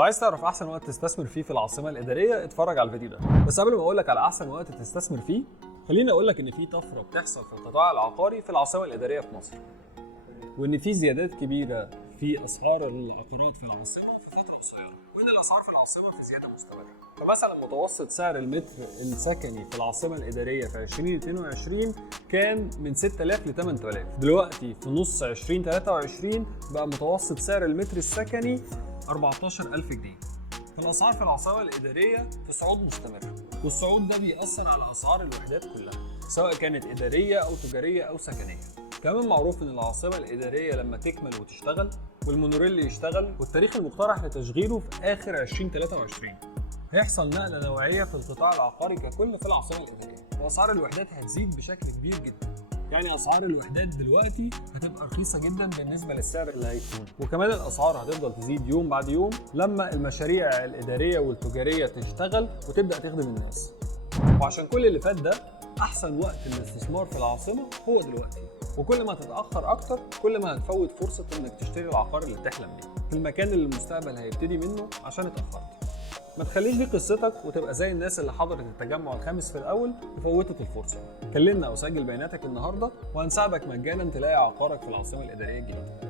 لو عايز تعرف احسن وقت تستثمر فيه في العاصمه الاداريه اتفرج على الفيديو ده. بس قبل ما اقول لك على احسن وقت تستثمر فيه، خليني اقول لك ان في طفره بتحصل في القطاع العقاري في العاصمه الاداريه في مصر، وان في زيادات كبيره في اسعار العقارات في العاصمه في فتره قصيره، وان الاسعار في العاصمه في زياده مستمره. فمثلا متوسط سعر المتر السكني في العاصمه الاداريه في 2022 كان من 6000 ل 8000. دلوقتي في نص 2023 بقى متوسط سعر المتر السكني 14000 جنيه. فالاسعار في العاصمه الاداريه في صعود مستمر، والصعود ده بيأثر على اسعار الوحدات كلها سواء كانت اداريه او تجاريه او سكنيه. كمان معروف ان العاصمه الاداريه لما تكمل وتشتغل والمونوريل يشتغل والتاريخ المقترح لتشغيله في اخر 2023 هيحصل نقله نوعيه في القطاع العقاري ككل في العاصمه الاداريه، واسعار الوحدات هتزيد بشكل كبير جدا. يعني اسعار الوحدات دلوقتي هتبقى رخيصه جدا بالنسبه للسعر اللي هيكون، وكمان الاسعار هتفضل تزيد يوم بعد يوم لما المشاريع الاداريه والتجاريه تشتغل وتبدا تخدم الناس. وعشان كل اللي فات ده، احسن وقت للاستثمار في العاصمه هو دلوقتي، وكل ما تتاخر اكتر كل ما هتفوت فرصه انك تشتري العقار اللي بتحلم بيه في المكان اللي المستقبل هيبتدي منه عشان اتاخرت. ما تخليش دي قصتك وتبقى زي الناس اللي حضرت التجمع الخامس في الاول وفوتت الفرصه. كلمنا او سجل بياناتك النهارده وهنساعدك مجانا تلاقي عقارك في العاصمه الاداريه الجديده.